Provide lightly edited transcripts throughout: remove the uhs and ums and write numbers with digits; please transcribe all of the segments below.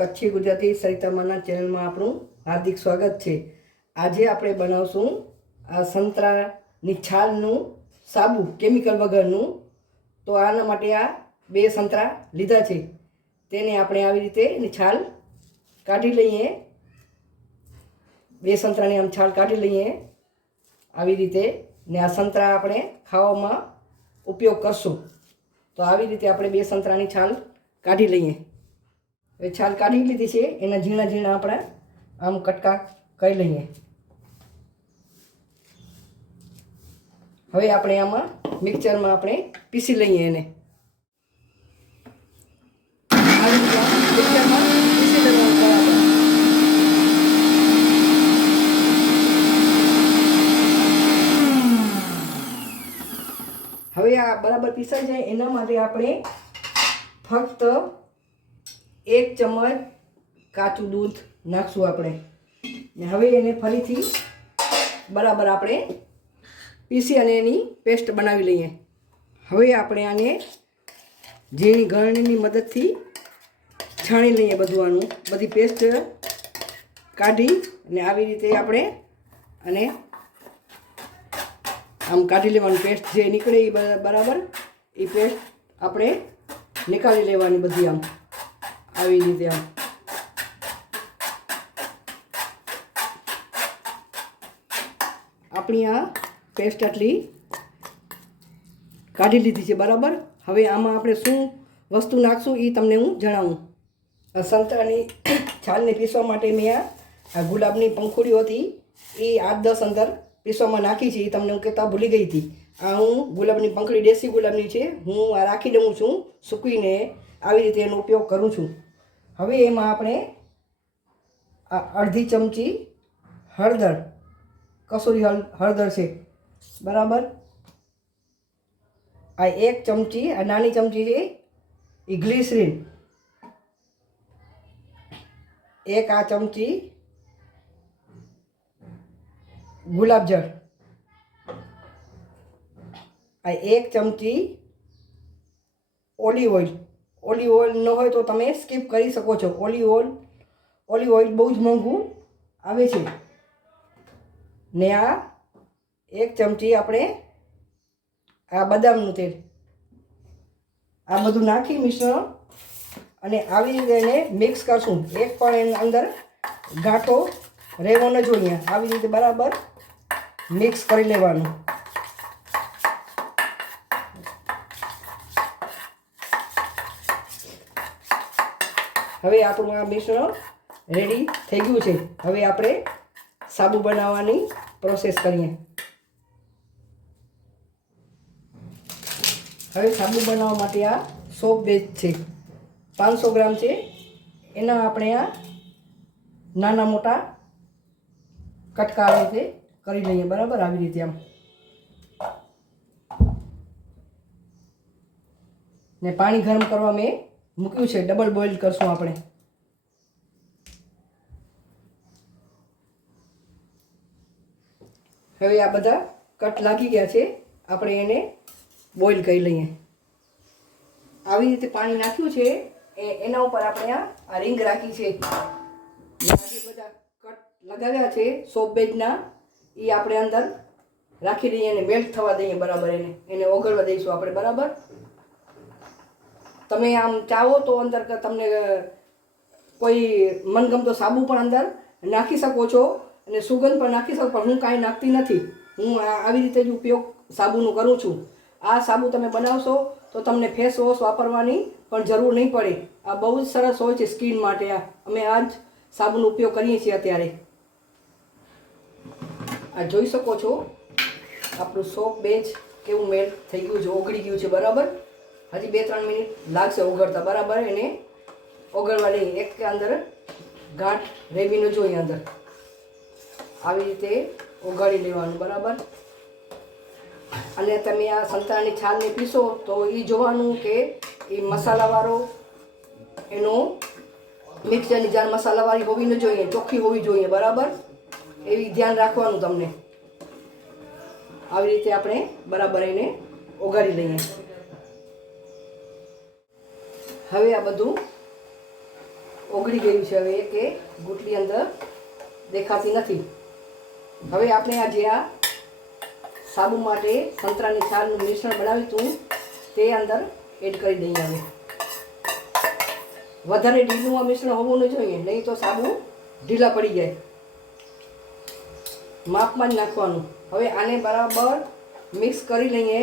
કચ્છી ગુજરાતી સરિતામાના ચેનલમાં આપણું હાર્દિક સ્વાગત છે। આજે આપણે બનાવશું આ સંતરાની છાલનું સાબુ કેમિકલ વગરનું। તો આના માટે આ 2 સંતરા લીધા છે, તેને આપણે આવી રીતે એની છાલ કાઢી લઈએ। 2 સંતરાની આમ છાલ કાઢી લઈએ આવી રીતે, ને આ સંતરા આપણે ખાવામાં ઉપયોગ કરશું। તો આવી રીતે આપણે 2 સંતરાની છાલ કાઢી લઈએ। હવે છાલ કાઢી લીધી છે, એના ઝીણા ઝીણા આપણે આમ કટકા કરી લઈએ। હવે આપણે આમાં મિક્સરમાં આપણે પીસી લઈએ એને। મિક્સરમાં પીસી લેવાનું બરાબર। હવે આ બરાબર પીસાઈ જાય એના માટે આપણે ફક્ત 1 ચમચ કાચું દૂધ નાખશું આપણે, ને હવે એને ફરીથી બરાબર આપણે પીસી અને એની પેસ્ટ બનાવી લઈએ। હવે આપણે આને ઝીણી ગળણીની મદદથી છાણી લઈએ બધી પેસ્ટ કાઢી, અને આવી રીતે આપણે અને આમ કાઢી લેવાનું। પેસ્ટ જે નીકળે એ બરાબર એ પેસ્ટ આપણે નીકાળી લેવાની બધી આમ આવી રીતે આમ। આપણી આ પેસ્ટ આટલી કાઢી લીધી છે બરાબર। હવે આમાં આપણે શું વસ્તુ નાખશું એ તમને હું જણાવું। સંતરાની છાલને પીસવા માટે મેં આ ગુલાબની પંખુડીઓ હતી એ 8-10 અંદર પીસવામાં નાખી છે, એ તમને હું કહેતા ભૂલી ગઈ હતી। આ હું ગુલાબની પંખડી દેશી ગુલાબની છે, હું આ રાખી દઉં છું સૂકવીને, આવી રીતે એનો ઉપયોગ કરું છું। હવે એમાં આપણે આ અડધી ચમચી હળદર, કસૂરી હળદર છે બરાબર। આ 1 ચમચી, આ નાની ચમચી છે એ ગ્લિસરીન, 1 આ ચમચી ગુલાબજળ, આ 1 ચમચી ઓલિવ ઓઇલ। ઓલિવ ઓઇલ ન હોય તો તમે સ્કીપ કરી શકો છો। ઓલિવ ઓઇલ બહુ જ મોંઘું આવે છે। ને આ 1 ચમચી આપણે આ બદામનું તેલ, આ બધું નાખી મિશ્રણ અને આવી રીતે એને મિક્સ કરશું। એક પણ એની અંદર ગાંઠો રહેવો ન જોઈએ, આવી રીતે બરાબર મિક્સ કરી લેવાનું। હવે આપણું આ મિશ્રણ રેડી થઈ ગયું છે। હવે આપણે સાબુ બનાવવાની પ્રોસેસ કરીએ। હવે સાબુ બનાવવા માટે આ સોપ બેઝ છે, 500 ગ્રામ છે, એના આપણે આ નાના મોટા કટકા આવી રીતે કરી લઈએ બરાબર, આવી રીતે આમ। ને પાણી ગરમ કરવા મેં મૂક્યું છે, ડબલ બોઇલ કરશું આપણે। હવે આ બધા કટ લાગી ગયા છે, આપણે એને બોઇલ કરી લઈએ। આવી રીતે પાણી નાખ્યું છે, એના ઉપર આપણે આ રીંગ રાખી છે, જે બધા કટ લગાવ્યા છે સોપ બેઝના એ આપણે અંદર રાખી દઈએ અને મેલ્ટ થવા દઈએ બરાબર। એને ઓગળવા દઈશું આપણે બરાબર। તમે આમ ચાહો તો અંદર તમને કોઈ મનગમતો સાબુ પણ અંદર નાખી શકો છો અને સુગંધ પણ નાખી શકો, પણ હું કાંઈ નાખતી નથી। હું આવી રીતે જ ઉપયોગ સાબુનું કરું છું। આ સાબુ તમે બનાવશો તો તમને ફેસ વોશ વાપરવાની પણ જરૂર નહીં પડે। આ બહુ જ સરસ હોય છે સ્કિન માટે। અમે આ જ સાબુનો ઉપયોગ કરીએ છીએ અત્યારે। આ જોઈ શકો છો આપણું સોપ બેઝ કેવું મેલ્ટ થઈ ગયું છે, ઓગળી ગયું છે બરાબર। હજી 2-3 મિનિટ લાગશે ઓગળતા બરાબર। એને ઓગળવા દઈએ, એક અંદર ગાંઠ રહેવી ન જોઈએ અંદર, આવી રીતે ઓગાળી લેવાનું બરાબર। અને તમે આ સંતરાની છાલને પીસો તો એ જોવાનું કે એ મસાલાવાળો એનો મિક્સરની જાર મસાલાવાળી હોવી ન જોઈએ, ચોખ્ખી હોવી જોઈએ બરાબર, એવી ધ્યાન રાખવાનું તમને। આવી રીતે આપણે બરાબર એને ઓગાળી લઈએ। હવે આ બધું ઓગળી ગયું છે. હવે કે ગુટલી અંદર દેખાતી નથી. હવે આપણે આ સાબુ માટે સંતરાની છાલનું મિશ્રણ બનાવ્યું હતું તે અંદર એડ કરી દઈએ. હવે વધારે ઢીલું આ મિશ્રણ હોવું ન જોઈએ, નહીં તો સાબુ ઢીલા પડી જાય. માપમાં જ નાખવાનું. હવે આને બરાબર મિક્સ કરી લઈએ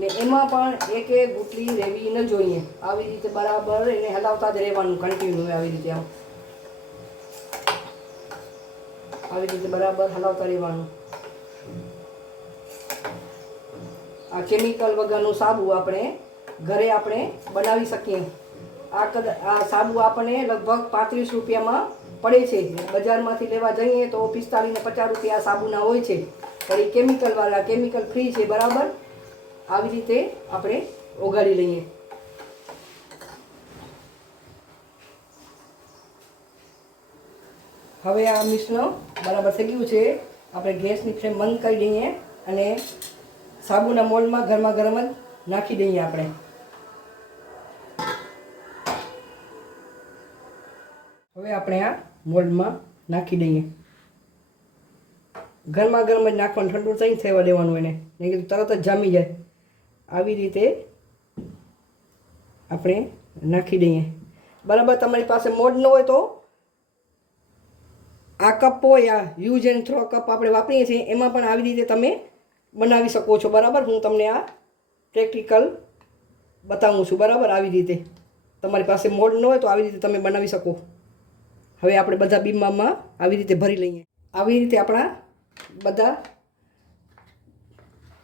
ને એમાં પણ એક ગુટલી રહેવી ન જોઈએ. આવી રીતે બરાબર એને હલાવતા જ રહેવાનું કન્ટિન્યુ. આવી રીતે આવી રીતે બરાબર હલાવતા રહેવાનું. આ કેમિકલ વગરનું સાબુ આપણે ઘરે બનાવી શકીએ. આ સાબુ આપણને લગભગ 35 રૂપિયામાં પડે છે. બજારમાંથી લેવા જઈએ તો 45 ને 50 રૂપિયા સાબુના હોય છે, પણ એ કેમિકલવાળા, કેમિકલ ફ્રી છે. બરાબર આવી રીતે આપણે ઓગાળી લઈએ. હવે આ મિશ્રણ બરાબર થઈ ગયું છે. આપણે ગેસની ફ્લેમ બંધ કરી દઈએ અને સાબુના મોલ્ડમાં ગરમા ગરમ જ નાખી દઈએ. આપણે હવે આ મોલ્ડમાં નાખી દઈએ. ગરમા ગરમ જ નાખવાનું, ઠંડુ થઈ થવા દેવાનું એને, નહીં કે તરત જ જામી જાય. આવી રીતે આપણે નાખી દઈએ. બરાબર તમારી પાસે મોલ્ડ ન હોય તો આ કપ હોય, આ યુઝ એન્ડ થ્રો કપ આપણે વાપરીએ છીએ, એમાં પણ આવી રીતે તમે બનાવી શકો છો. બરાબર હું તમને આ પ્રેક્ટિકલ બતાવું છું. બરાબર આવી રીતે તમારી પાસે મોલ્ડ ન હોય તો આવી રીતે તમે બનાવી શકો. હવે આપણે બધા બીમામાં આવી રીતે ભરી લઈએ. આવી રીતે આપણા બધા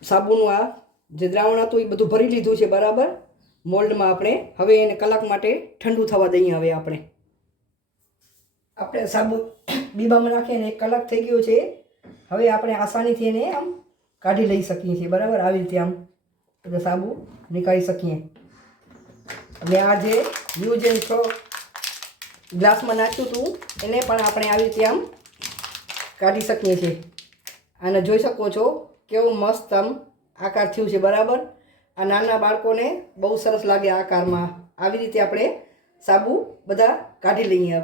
સાબુનું આ જે દ્રાવણ હતું એ બધું ભરી લીધું છે. બરાબર મોલ્ડમાં આપણે હવે એને કલાક માટે ઠંડુ થવા દઈએ. હવે આપણે સાબુ બીબામાં નાખીને 1 કલાક થઈ ગયો છે. હવે આપણે આસાનીથી એને આમ કાઢી લઈ શકીએ છીએ. બરાબર આવી રીતે આમ બધો સાબુ નીકાળી શકીએ. અને આ જે યુઝ એન્ડ થ્રો ગ્લાસમાં નાખ્યું હતું એને પણ આપણે આવી રીતે આમ કાઢી શકીએ છીએ. આને જોઈ શકો છો કેવો મસ્ત આમ આકાર થયું છે. બરાબર આ નાના બાળકોને બહુ સરસ લાગે આકારમાં. આવી રીતે આપણે સાબુ બધા કાઢી લઈએ.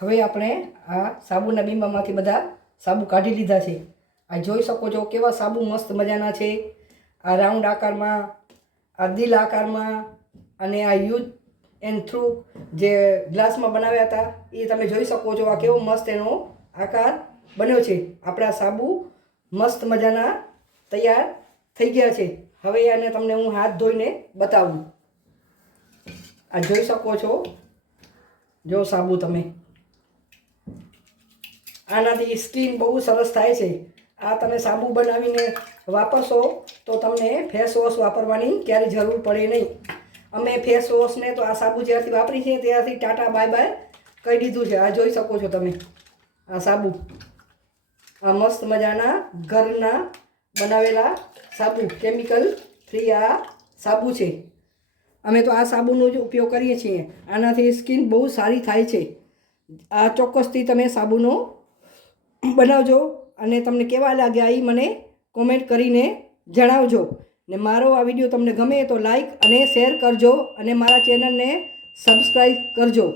હવે આપણે આ સાબુના બીંબામાંથી બધા સાબુ કાઢી લીધા છે. આ જોઈ શકો છો કેવા સાબુ મસ્ત મજાના છે. આ રાઉન્ડ આકારમાં, આ દિલ આકારમાં, અને આ યુઝ એન્ડ થ્રુ જે ગ્લાસમાં બનાવ્યા હતા એ તમે જોઈ શકો છો. આ કેવો મસ્ત એનો આકાર બન્યો છે. આપણા સાબુ મસ્ત મજાના તૈયાર થઈ ગયા છે. હવે આને તમને હું હાથ ધોઈને બતાવું. આ જોઈ શકો છો, જો સાબુ તમે આનાથી સ્કિન બહુ સરસ થાય છે. આ તમે સાબુ બનાવીને વાપરશો તો તમને ફેસ વોશ વાપરવાની ક્યારેય જરૂર પડે નહીં. અમે ફેસ વોશને તો આ સાબુ જ્યારથી વાપરી છે ત્યારથી ટાટા બાય બાય કહી દીધું છે. આ જોઈ શકો છો તમે આ સાબુ, આ મસ્ત મજાના ઘરના બનાવેલા સાબુ, કેમિકલ ફ્રી આ સાબુ છે. અમે તો આ સાબુનો જ ઉપયોગ કરીએ છીએ. આનાથી સ્કિન બહુ સારી થાય છે. આ ચોક્કસથી તમે સાબુનો બનાવજો અને તમને કેવા લાગ્યા એ મને કોમેન્ટ કરીને જણાવજો. ને મારો આ વિડીયો તમને ગમે તો લાઈક અને શેર કરજો અને મારા ચેનલને સબસ્ક્રાઈબ કરજો.